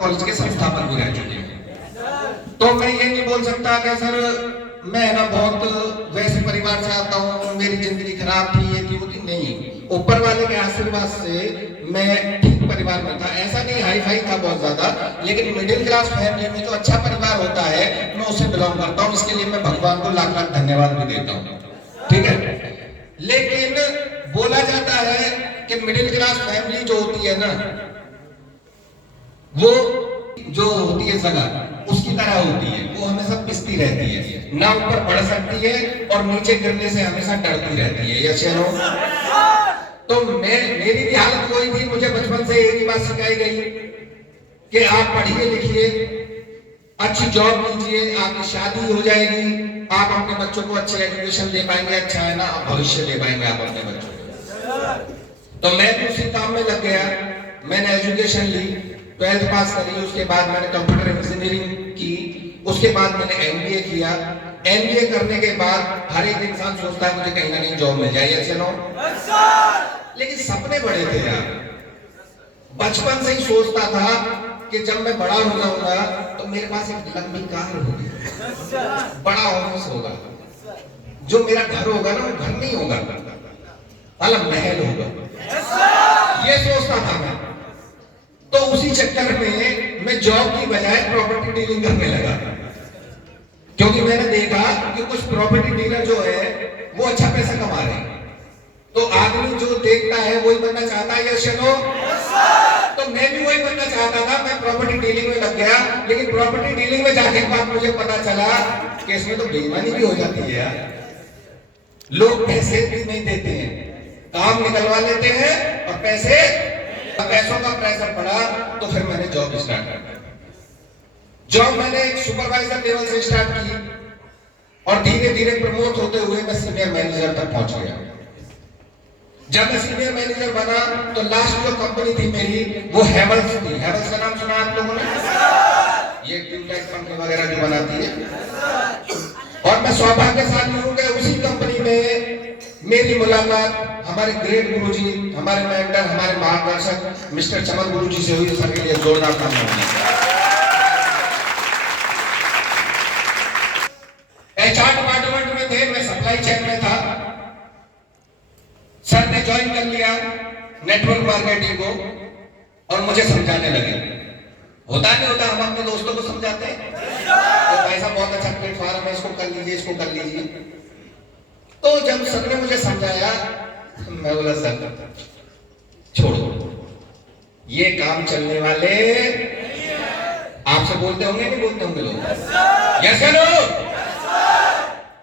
College के संस्थापक भी रह चुके हैं। तो मैं ये नहीं बोल सकता कि सर मैं ना बहुत वैसे परिवार से आता हूँ, मेरी जिंदगी खराब थी, ये थी वो थी। नहीं, ऊपर वाले के आशीर्वाद से मैं ठीक परिवार में था। ऐसा नहीं हाई फाई था बहुत ज्यादा, लेकिन मिडिल क्लास फैमिली में जो अच्छा परिवार होता है मैं उससे बिलोंग करता हूँ। इसके लिए मैं भगवान को लाख लाख धन्यवाद भी देता हूँ, ठीक है। लेकिन बोला जाता है कि मिडिल क्लास फैमिली जो होती है ना, वो जो होती है जगह उसकी तरह होती है, वो हमेशा पिसती रहती है, ना ऊपर बढ़ सकती है और नीचे गिरने से हमेशा डरती रहती है। यस या नो? तो मेरी भी हालत वही थी। मुझे बचपन से एक ही बात सिखाई गई कि आप पढ़िए लिखिए, अच्छी जॉब कीजिए, आपकी शादी हो जाएगी, आप अपने बच्चों को अच्छे एजुकेशन दे पाएंगे, अच्छा है ना, आप भविष्य दे पाएंगे आप अपने बच्चों को। तो मैं भी उसी काम में लग गया। मैंने एजुकेशन ली, 12th पास करी, उसके बाद मैंने कंप्यूटर इंजीनियरिंग की, उसके बाद मैंने एमबीए किया। एमबीए करने के बाद हर एक इंसान सोचता है मुझे कहीं ना कहीं जॉब मिल जाए, ऐसे नो? लेकिन सपने बड़े थे यार। बचपन से ही सोचता था कि जब मैं बड़ा हो जाऊंगा तो मेरे पास एक लंबी कार होगी, बड़ा ऑफिस होगा, जो मेरा घर होगा ना वो घर नहीं होगा, अलग महल होगा, ये सोचता था मैं। तो उसी चक्कर में मैं जॉब की बजाय प्रॉपर्टी डीलिंग करने लगा, क्योंकि मैंने देखा कि कुछ प्रॉपर्टी डीलर जो है वो अच्छा पैसा कमा रहे हैं। तो आदमी जो देखता है वही बनना चाहता है, यस या नो? तो मैं भी वही बनना चाहता था। मैं प्रॉपर्टी डीलिंग में लग गया, लेकिन प्रॉपर्टी डीलिंग में जाके बाद मुझे पता चला कि इसमें तो बेईमानी भी हो जाती है यार। लोग पैसे भी नहीं देते हैं, काम निकलवा लेते हैं और पैसों का प्रेशर पड़ा। तो फिर मैंने जॉब स्टार्ट कर दी। जॉब मैंने एक सुपरवाइजर लेवल से स्टार्ट की और धीरे धीरे प्रमोट होते हुए मैं सीनियर मैनेजर तक पहुंच गया। जब मैं सीनियर मैनेजर बना तो लास्ट जो कंपनी थी मेरी वो हेवल्स थी। हेवल्स का नाम सुना आप लोगों ने? ये ट्यूबलाइट कंपनी वगैरह जो बनाती है। और मैं सौभाग्यशाली हूं कि उसी कंपनी में मेरी मुलाकात हमारे ग्रेट गुरुजी, हमारे मेंटर, हमारे मार्गदर्शक मिस्टर चमन गुरुजी से हुई। सर के लिए जोरदार तालियां। एचआर डिपार्टमेंट में थे, मैं सप्लाई चेन में था। सर ने ज्वाइन कर लिया नेटवर्क मार्केटिंग को और मुझे समझाने लगे। होता नहीं होता, हम अपने दोस्तों को समझाते हैं तो भाई साहब बहुत अच्छा प्लेटफॉर्म है, इसको कर लीजिए, इसको कर लीजिए। तो जब सर ने मुझे समझाया, मैं बोला सर छोड़ो, ये काम चलने वाले। आपसे बोलते होंगे नहीं बोलते होंगे लोग? यस या नो?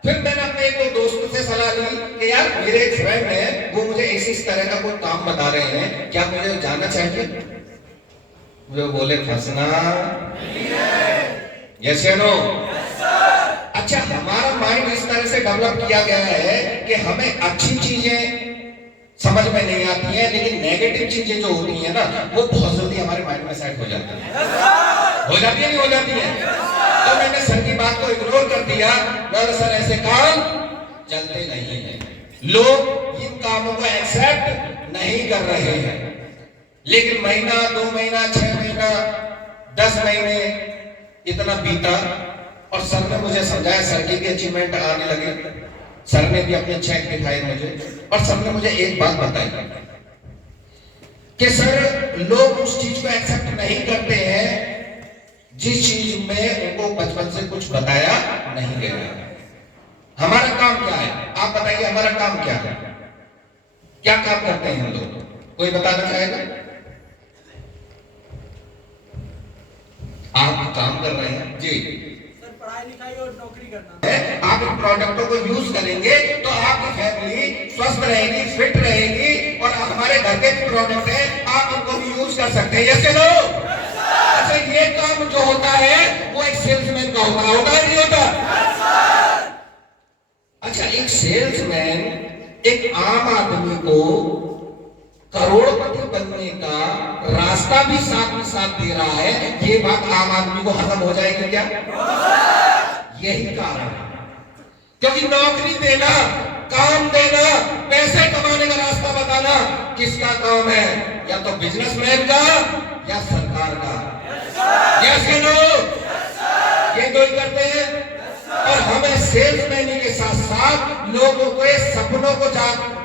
फिर मैंने अपने एक दो दोस्तों से सलाह ली कि यार मेरे एक फ्रेंड है, वो मुझे इस तरह का कोई काम बता रहे हैं, क्या मुझे जाना चाहिए? वो बोले फंसना। यस या नो? अच्छा, हमारा माइंड इस तरह से डेवलप किया गया है कि हमें अच्छी चीजें समझ में नहीं आती हैं, लेकिन नेगेटिव चीजें जो होती हैं ना वो बहुत जल्दी हमारे माइंड में सेट हो जाती है। हो जाती है नहीं हो जाती है? तो मैंने सर की बात को इग्नोर कर दिया। सर ऐसे काम चलते नहीं है, लोग इन कामों को एक्सेप्ट नहीं कर रहे हैं। लेकिन महीना, 2 महीना, 6 महीना, 10 महीने इतना बीता और सर ने मुझे समझाया, सर की भी अचीवमेंट आने लगे। सर ने भी अपने चेक दिखाए मुझे और सर ने मुझे एक बात बताई कि सर लोग उस चीज को एक्सेप्ट नहीं करते हैं जिस चीज में उनको बचपन से कुछ बताया नहीं गया। हमारा काम क्या है आप बताइए? हमारा काम क्या है? क्या काम करते हैं हम लोग? कोई बताना चाहेगा? आप काम कर रहे हैं जी, पढ़ाई लिखाई और नौकरी करना है। आप इन प्रोडक्टों को यूज करेंगे तो आपकी फैमिली स्वस्थ रहेगी, फिट रहेगी और हमारे घर के भी प्रोडक्ट है, आप उनको भी यूज कर सकते हैं। Yes no? अच्छा, ये काम जो होता है वो एक सेल्समैन का होता है नहीं होता? अच्छा, एक सेल्समैन एक आम आदमी को करोड़पति बनने का रास्ता भी साथ में साथ दे रहा है। ये बात आम आदमी को हजम हो जाएगी क्या? यही कारण है, क्योंकि नौकरी देना, काम देना, पैसे कमाने का रास्ता बताना किसका काम है? या तो बिजनेसमैन का या सरकार का। यस या नो? ये दो ही करते हैं। और हमें सेल्समैनी के साथ साथ लोगों के सपनों को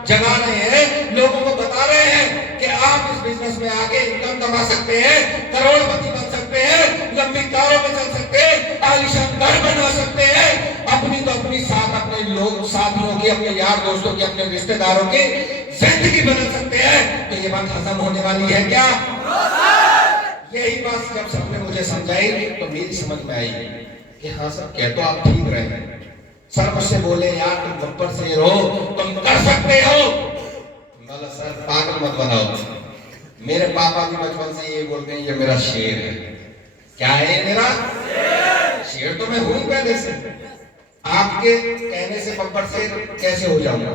जगा रहे हैं, लोगों को बता रहे हैं कि आप इस बिजनेस में आके इनकम कमा सकते हैं, करोड़पति बन सकते हैं, लंबी कारों में चल सकते हैं, आलीशान घर बना सकते हैं, अपनी तो अपनी साथ अपने लोग साथियों की, अपने यार दोस्तों की, अपने रिश्तेदारों की जिंदगी बदल सकते हैं। तो ये बात खत्म होने वाली है क्या? यही बात जब सबने मुझे समझाई तो मेरी समझ में आई कि हाँ सर, कह तो आप ठीक रहे हैं। सर मुझसे बोले यार तुम गब्बर शेर हो, तुम कर सकते हो। बोला सर पागल मत बनाओ, मेरे पापा भी बचपन से ये बोलते हैं ये मेरा शेर है। क्या है ये मेरा शेर? तो मैं हूं पहले से, आपके कहने से गब्बर शेर कैसे हो जाऊंगा?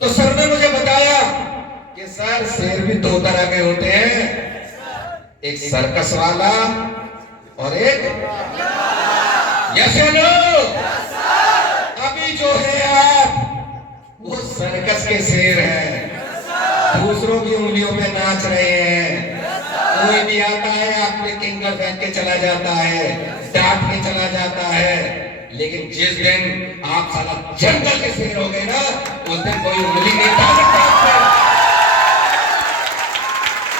तो सर ने मुझे बताया कि सर शेर भी दो तरह के होते हैं, एक सर्कस वाला और एक यस या नो? अभी जो है आप वो सर्कस के शेर हैं, दूसरों की उंगलियों पे नाच रहे हैं। कोई भी आता है आप पे किंगर फेंक के चला जाता है, डांट के चला जाता है, लेकिन जिस दिन आप साला जंगल के शेर हो गए ना, उस दिन कोई उंगली नहीं उठा सकता।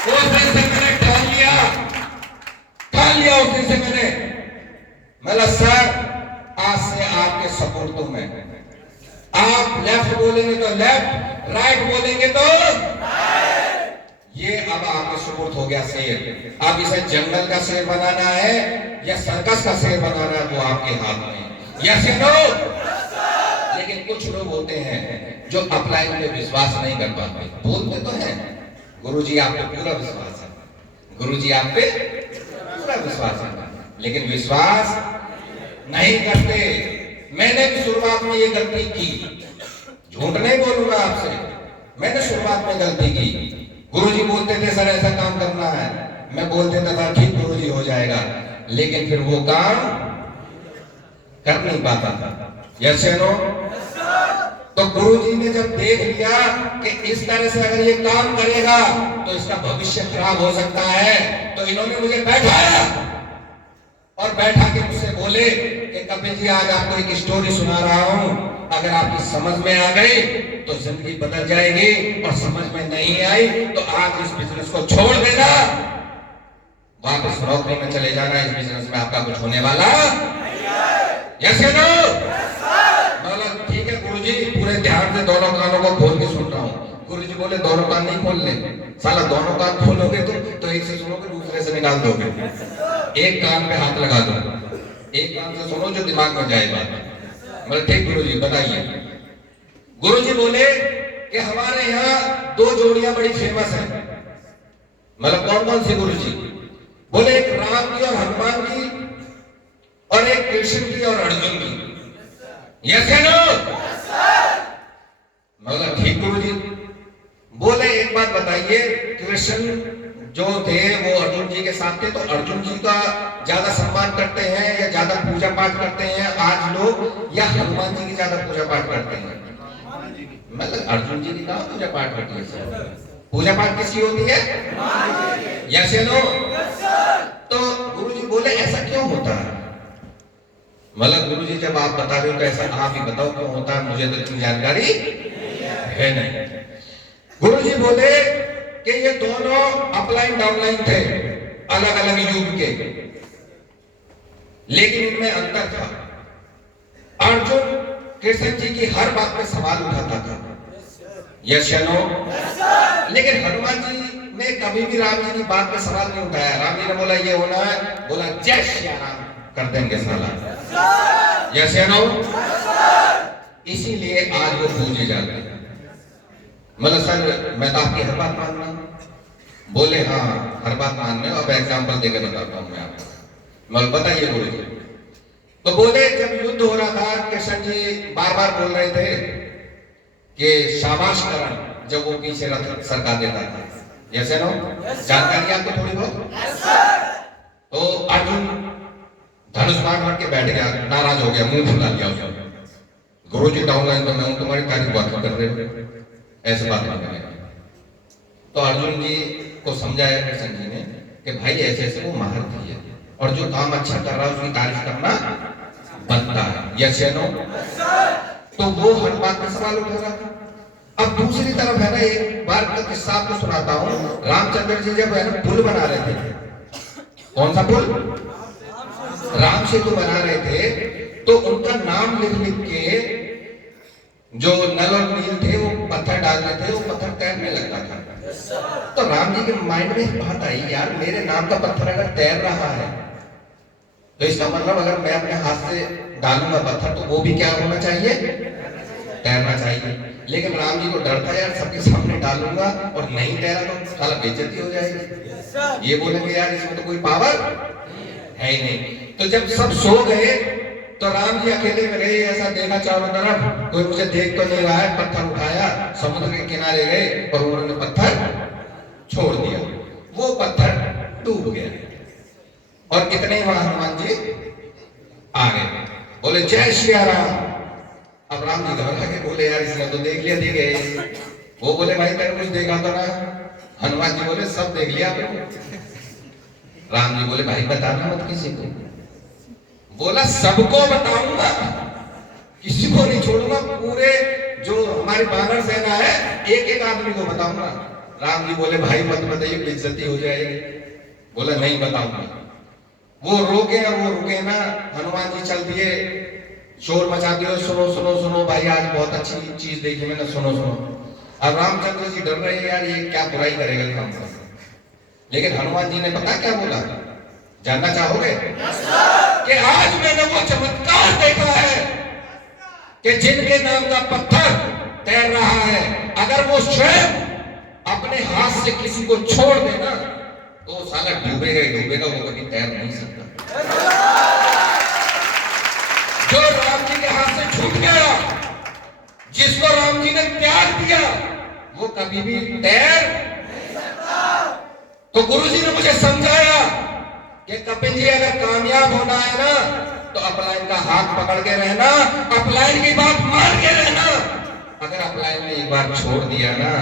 उस दिन से मैंने ठान लिया उस दिन से मैंने, मतलब सर आज से आपके सपोर्टों में आप लेफ्ट बोलेंगे तो लेफ्ट, राइट बोलेंगे तो ये अब आपके सपोर्ट हो गया शेर। अब इसे जंगल का शेर बनाना है या सर्कस का शेर बनाना है, वो आपके हाथ में। यस या नो? लेकिन कुछ लोग होते हैं जो अपलाइन में विश्वास नहीं कर पाते, बोलते तो हैं गुरुजी आप पे पूरा विश्वास है, गुरुजी आप पे पूरा विश्वास है, लेकिन विश्वास नहीं करते। मैंने भी शुरुआत में ये गलती की, झूठ नहीं बोलूंगा आपसे, मैंने शुरुआत में गलती की। गुरुजी बोलते थे सर ऐसा काम करना है, मैं बोल देता था ठीक गुरुजी हो जाएगा, लेकिन फिर वो काम कर नहीं पाता था। यस या नो? तो गुरुजी ने जब देख लिया कि इस तरह से अगर ये काम करेगा तो इसका भविष्य खराब हो सकता है, तो इन्होंने मुझे बैठाया और बैठा के मुझसे बोले कि कपिल जी आज आपको एक स्टोरी सुना रहा हूं, अगर आपकी समझ में आ गई तो जिंदगी बदल जाएगी, और समझ में नहीं आई तो आज इस बिजनेस को छोड़ देना, वापस नौकरी में चले जाना, इस बिजनेस में आपका कुछ होने वाला। यस या नो? ठीक है गुरुजी, पूरे ध्यान से दोनों कानों को खोल के सुन रहा हूँ। गुरुजी बोले दोनों कान नहीं खोलने, साला दोनों कान खोलोगे तो एक से सुनोगे दूसरे से निकाल दोगे। एक कान पे हाथ लगा दो, एक कान से सुनो जो दिमाग में जाए बात। मतलब ठीक गुरुजी बताइए। गुरुजी बोले कि हमारे यहाँ दो जोड़ियां बड़ी फेमस है। मतलब कौन कौन सी गुरुजी? बोले एक राम की और हनुमान की, और एक कृष्ण की और अर्जुन की। यस या नो? मतलब ठीक गुरुजी। बोले एक बात बताइए, कृष्ण जो थे वो अर्जुन जी के साथ थे, तो अर्जुन जी का ज्यादा सम्मान करते हैं या ज्यादा पूजा पाठ करते हैं आज लोग, या हनुमान जी की ज्यादा पूजा पाठ करते हैं? मतलब अर्जुन जी की कहाँ पूजा पाठ करती है? पूजा पाठ किसकी होती है? यस या नो? तो गुरुजी बोले ऐसा क्यों होता है? मतलब गुरुजी जब आप बता रहे हो तो ऐसा आप ही बताओ क्यों होता है, मुझे तो इतनी जानकारी है नहीं। गुरुजी बोले कि ये दोनों अपलाइन डाउनलाइन थे, अलग अलग युग के, लेकिन इनमें अंतर था। अर्जुन कृष्ण जी की हर बात पे सवाल उठाता था, यस या नो? लेकिन हनुमान जी ने कभी भी राम जी की बात पे सवाल नहीं उठाया। राम जी ने बोला ये होना है, बोला जय श्री राम कर देंगे साला। यस या नो? इसीलिए आज वो पूजे जाते हैं। मतलब सर मैं तो आपकी हर बात मान रहा हूं। बोले हाँ हर बात मान रहे हो, अब एग्जाम्पल देकर बताता हूं मैं आपको। मतलब बताइए गुरुजी। तो बोले जब युद्ध हो रहा था, कृष्ण जी बार बार बोल रहे थे कि शाबाश करण, जब वो पीछे रथ सरका देता था। यस या नो? जानकारी आपको थोड़ी बहुत? तो अर्जुन धनुष बाण रख के बैठ गया, नाराज हो गया, मुंह फुला लिया उसने। गुरुजी डाउनलाइन तो मैं हूं, तुम्हारी तारीफ बात कर रहे हो, ऐसे बात नहीं करेगा। तो अर्जुन जी को समझाया कृष्ण जी ने कि भाई ऐसे ऐसे वो महारथी है, और जो काम अच्छा कर रहा है उसकी तारीफ करना बनता है। यस या नो? तो वो हर बात में सवाल उठ रहा था। अब दूसरी तरफ है ना, एक बार का किस्सा आपको सुनाता हूँ। रामचंद्र जी जब है ना पुल बना रहे थे, कौन सा पुल? राम सेतु बना रहे थे, तो उनका नाम लिख लिख के जो नल और नील थे वो पत्थर डालते थे, वो पत्थर तैरने लगता था। तो राम जी के माइंड में बात आई, यार मेरे नाम का पत्थर अगर तैर रहा है तो इसका मतलब अगर मैं अपने हाथ से डालूंगा पत्थर तो वो भी क्या होना चाहिए? तैरना चाहिए। लेकिन राम जी को डर था, यार सबके सामने डालूंगा और नहीं तैरा तो साला बेइज्जती हो जाएगी। ये बोलेंगे यार इसमें तो कोई पावर है ही नहीं। तो जब सब सो गए तो राम जी अकेले में रहे, ऐसा देखा चारों तरफ कोई मुझे देख तो नहीं रहा है। पत्थर उठाया, समुद्र के किनारे गए और उन्होंने पत्थर छोड़ दिया। वो पत्थर डूब गया और इतने ही वहां हनुमान जी आ गए, बोले जय श्री राम। अब राम जी घबरा के बोले, यार इसने तो देख लिया, देख गए। वो बोले भाई तेरे कुछ देखा तो ना? हनुमान जी बोले सब देख लिया आपने। राम जी बोले भाई बताना मत किसी को। बोला सबको बताऊंगा, किसी को नहीं छोड़ूंगा। पूरे जो हमारी वानर सेना है एक एक आदमी को बताऊंगा। राम जी बोले भाई मत बताइए, बेइज्जती हो जाएगी। बोला नहीं बताऊंगा। वो रोके और वो रुके ना। हनुमान जी चल दिए, शोर मचा दिए, सुनो सुनो सुनो भाई आज बहुत अच्छी चीज देखी मैंने, सुनो सुनो। अब रामचंद्र जी डर रहे हैं, यार ये क्या बुराई करेगा हम पर। लेकिन हनुमान जी ने पता क्या बोला, जानना चाहोगे? कि आज मैंने वो चमत्कार देखा है कि जिनके नाम का पत्थर तैर रहा है, अगर वो स्वयं अपने हाथ से किसी को छोड़ देना तो साला डूबेगा ही डूबेगा, वो कभी तैर नहीं सकता। जो राम जी के हाथ से छूट गया, जिसको राम जी ने त्याग दिया, वो कभी भी तैर नहीं सकता। तो गुरु जी ने मुझे समझाया कि कपिल जी अगर कामयाब होना है ना तो अपलाइन का हाथ पकड़ के रहना, अपलाइन की बात मान के रहना। अगर अपलाइन ने एक बार छोड़ दिया ना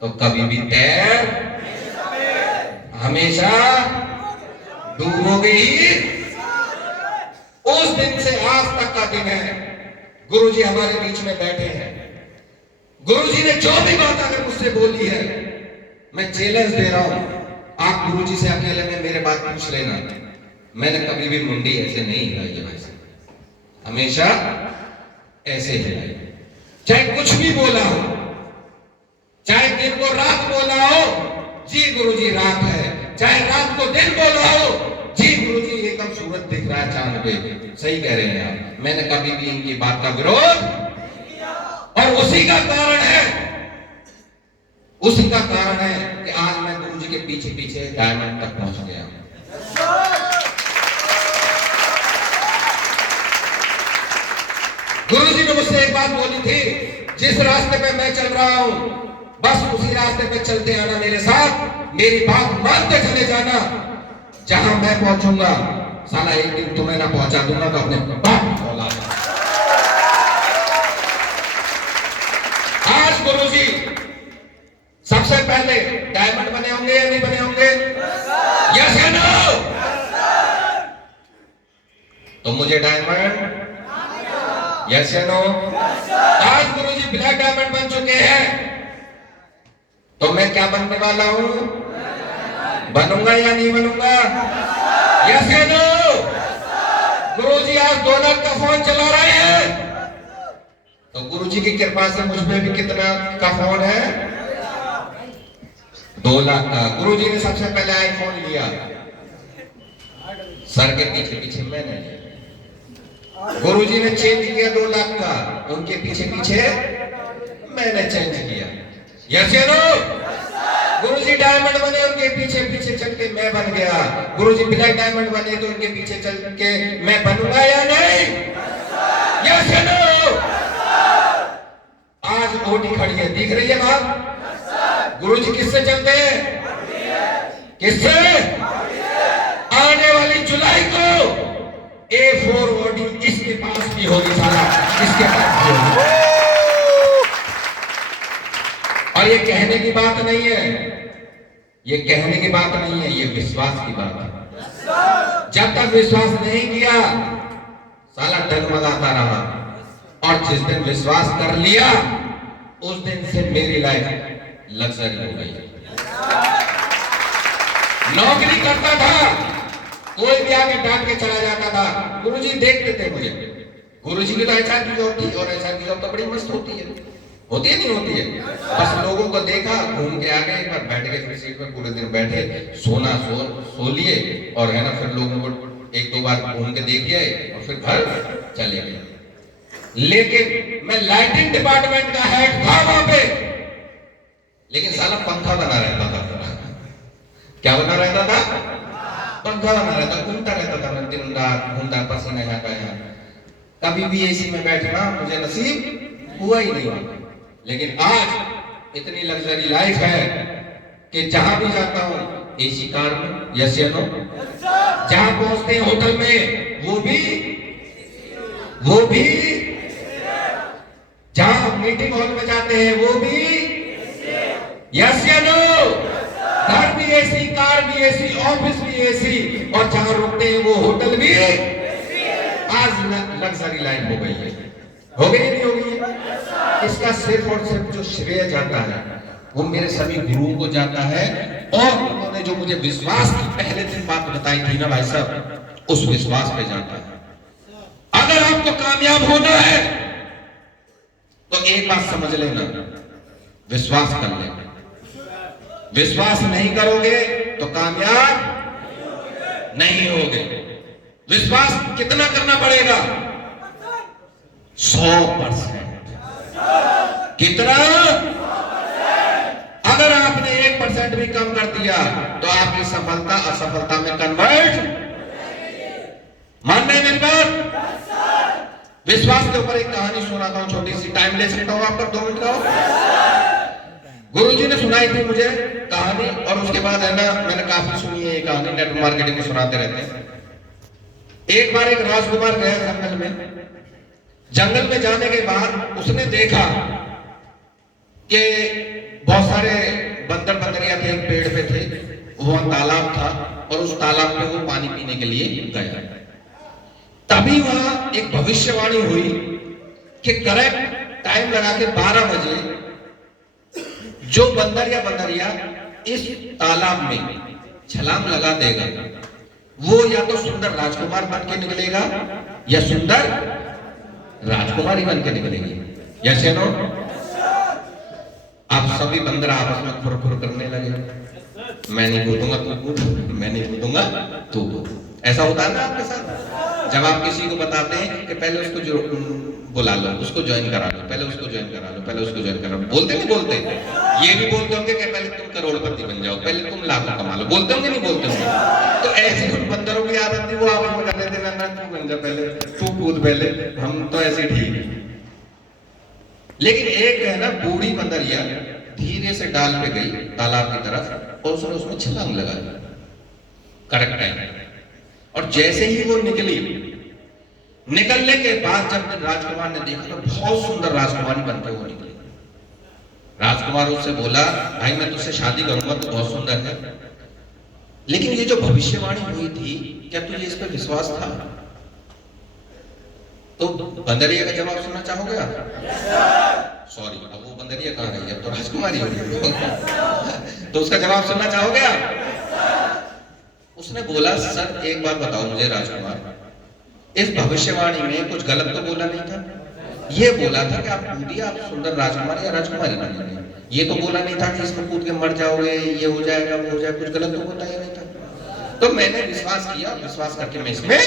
तो कभी भी तैर, हमेशा डूबोगे ही। उस दिन से आज तक का दिन है, गुरु जी हमारे बीच में बैठे हैं। गुरु जी ने जो भी बात अगर मुझसे बोली है, मैं चैलेंज दे रहा हूं, आप गुरु जी से अकेले में मेरे बात पूछ लेना। मैंने कभी भी मुंडी ऐसे नहीं हिलाई है, वैसे हमेशा ऐसे हिलाई। चाहे कुछ भी बोला हो, चाहे दिन को रात बोला हो, जी गुरु जी रात है। चाहे रात को दिन बोला हो, जी गुरु जी एकदम सूरज दिख रहा है चांद पे। सही कह रहे हैं आप। मैंने कभी भी इनकी बात का विरोध, और उसी का कारण है, उसी का कारण है कि आज मैं गुरु जी के पीछे पीछे डायमंड तक पहुंच गया। गुरु जी ने मुझसे एक बात बोली थी, जिस रास्ते पे मैं चल रहा हूं बस उसी रास्ते पे चलते आना मेरे साथ, मेरी बात मानते चले जाना। जहां मैं पहुंचूंगा साला एक दिन तुम्हें ना पहुंचा दूंगा तो अपने बाप औलाद। आज गुरु जी सबसे पहले डायमंड बने होंगे या नहीं बने होंगे? यस या नो? तो मुझे डायमंड, यस या नो? आज गुरु जी ब्लैक डायमंड बन चुके हैं, तो मैं क्या बनने वाला हूं? बनूंगा या नहीं बनूंगा? यस या नो? गुरु जी आज 2 लाख का फोन चला रहे हैं, तो गुरु जी की कृपा से मुझ में भी कितना का फोन है? 2 लाख का। गुरु जी ने सबसे पहले आईफोन लिया, सर के पीछे पीछे मैंने लिया। गुरु जी ने चेंज किया 2 लाख का, उनके पीछे पीछे मैंने चेंज किया। यस या नो? गुरु जी डायमंड बने, उनके पीछे पीछे चल के मैं बन गया। गुरु जी ब्लैक डायमंड बने तो उनके पीछे चल के मैं बनूंगा या नहीं? यस या नो? आज ओटी खड़ी है, दिख रही है बात? गुरु जी किससे चलते हैं? किससे? आने वाली जुलाई को A4 ओडी इसके पास भी होगी, साला इसके पास भी होगी। और ये कहने की बात नहीं है, ये कहने की बात नहीं है, ये विश्वास की बात है। जब तक विश्वास नहीं किया साला डगमगाता रहा, और जिस दिन विश्वास कर लिया उस दिन से मेरी लाइफ लग्जरी हो गई। नौकरी करता था, कोई भी आके डांट के चला जाता था, गुरुजी देखते थे मुझे। गुरुजी की तो एचआर की जॉब थी, और एचआर की जॉब तो बड़ी मस्त होती है नहीं होती है। बस लोगों को देखा, घूम के आ गए, एक बार बैठ गए सीट पर, पूरे दिन बैठे, सोना सो लिए, और है ना फिर लोगों को एक दो बार घूम के देख गए और फिर घर चले गए। लेकिन मैं लाइटिंग डिपार्टमेंट का हेड था वहां पे, लेकिन साला पंखा बना रहता था। क्या बना रहता था? पंखा बना रहता, घूमता रहता था मैं दिन रात, घूमता पसीना यहाँ का यहाँ। कभी भी एसी में बैठना मुझे नसीब हुआ ही नहीं। लेकिन आज इतनी लग्जरी लाइफ है कि जहां भी जाता हूं एसी कार में, यस या नो? जहां पहुंचते हैं होटल में वो भी जहां मीटिंग हॉल में जाते हैं वो भी, यस या नो? घर भी एसी, कार भी एसी, ऑफिस भी एसी, और जहां रुकते हैं वो होटल भी। आज लग्जरी लाइफ हो गई है, हो गई नहीं हो गई है? इसका सिर्फ और सिर्फ जो श्रेय जाता है वो मेरे सभी गुरुओं को जाता है, और उन्होंने जो मुझे विश्वास की पहले दिन बात बताई थी ना भाई साहब, उस विश्वास पे जाता है। अगर आपको कामयाब होना है तो एक बात समझ लेना, विश्वास कर ले। विश्वास नहीं करोगे तो कामयाब नहीं होगे। विश्वास कितना करना पड़ेगा? 100%। कितना? अगर आपने 1% भी कम कर दिया तो आपकी सफलता असफलता में कन्वर्ट। मानना है मेरी बात? विश्वास के ऊपर एक कहानी सुनाता हूं, छोटी सी, टाइम ले सकता हूं आपका 2 मिनट का? गुरुजी ने सुनाई थी मुझे कहानी, और उसके बाद है ना मैंने काफी सुनी है ये कहानी, नेटवर्क मार्केटिंग में सुनाते रहते हैं। एक बार एक राजकुमार गया जंगल में। जंगल में जाने के बाद उसने देखा कि बहुत सारे बंदर बंदरिया थे, एक पेड़ पे थे, वहां तालाब था, और उस तालाब में वो पानी पीने के लिए गया। तभी वहां एक भविष्यवाणी हुई कि करेक्ट टाइम लगा के 12 बजे जो बंदर या बंदरिया इस तालाब में छलांग लगा देगा वो या तो सुंदर राजकुमार बन के निकलेगा या सुंदर राजकुमारी बन के निकलेगी। यस या नो? आप सभी बंदर आपस में खुर खुर करने लगे, मैं नहीं कूदूंगा तू कूद, मैं नहीं कूदूंगा तू कूद। ऐसा होता है ना आपके साथ? जब आप किसी को बताते हैं कि पहले उसको जो बुला लो, उसको ज्वाइन करा लो, पहले उसको ज्वाइन करा लो, पहले उसको ज्वाइन करा लो, बोलते नहीं बोलते? ये भी बोलते होंगे कि पहले तुम करोड़पति बन जाओ, पहले तुम लाखों कमा लो, बोलते होंगे नहीं बोलते होंगे? तो ऐसे उन बंदरों की आदत थी, वो आपस में कर लेते ना, तू बन जा पहले, तू कूद पहले, हम तो ऐसे ठीक है। लेकिन एक है ना बूढ़ी बंदरिया धीरे से डाल पे गई तालाब की तरफ, और उसने उसमें छलांग लगा करेक्ट टाइम। और जैसे ही वो निकलने के बाद जब राजकुमार ने देखा तो बहुत सुंदर राजकुमारी बनते हुए निकली। राजकुमार उससे बोला, भाई मैं तुझसे शादी करूंगा, तो बहुत सुंदर है, लेकिन ये जो भविष्यवाणी हुई थी क्या तुझे इस पर विश्वास था? तो बंदरिया का जवाब सुनना चाहोगे आप? सॉरी, अब वो बंदरिया कहाँ रही, अब तो राजकुमारी हो गई। तो उसका जवाब सुनना चाहोगे आप? उसने बोला, सर एक बात बताओ मुझे राजकुमार, इस भविष्यवाणी में कुछ गलत तो बोला नहीं था? ये बोला था कि आप कूदिए, आप सुंदर राजकुमार या राजकुमारी बनेंगे। ये तो बोला नहीं था कि इसमें कूद के मर जाओगे, ये हो जाएगा, वो हो जाएगा, कुछ गलत तो बोला ही नहीं था। तो मैंने विश्वास किया, विश्वास करके मैं इसमें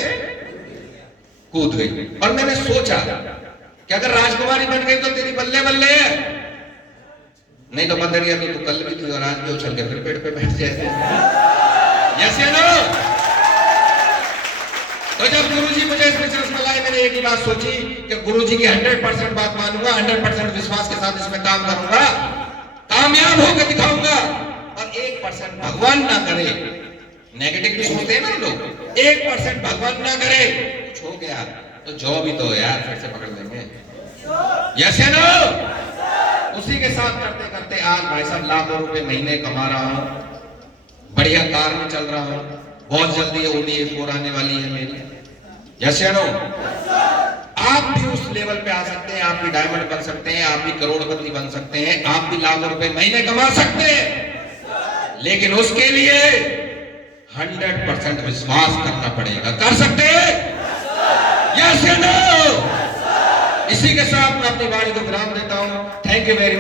कूद गई, और मैंने सोचा कि अगर राजकुमारी बन गई तो तेरी बल्ले बल्ले है, नहीं तो बंदरिया तो कल भी थी और आज भी उछल के फिर पेड़ पे बैठ जाए। यस या नो? तो जब गुरुजी मुझे इस बिजनेस में लाए, मैंने एक ही बात सोची कि गुरुजी की 100% बात मानूंगा, 100% विश्वास के साथ इसमें काम करूंगा, कामयाब होकर दिखाऊंगा, और 1% भगवान ना करे, नेगेटिव भी सोचते हैं ना लोग, 1% भगवान ना करे, कुछ हो गया तो जॉब ही तो यार फिर से पकड़ लेंगे। यस या नो? उसी के साथ करते करते आज भाई साहब लाखों रुपए महीने कमा रहा हूं, बढ़िया कार में चल रहा हूं, बहुत जल्दी ओडीए 4 आने वाली है मेरी। यस या नो? आप भी उस लेवल पे आ सकते हैं, आप भी डायमंड बन सकते हैं, आप भी करोड़पति बन सकते हैं, आप भी लाखों रुपए महीने कमा सकते हैं, लेकिन उसके लिए 100% विश्वास करना पड़ेगा। कर सकते हैं? यस या नो? इसी के साथ मैं अपनी वाणी को विराम देता हूं। Thank you very much.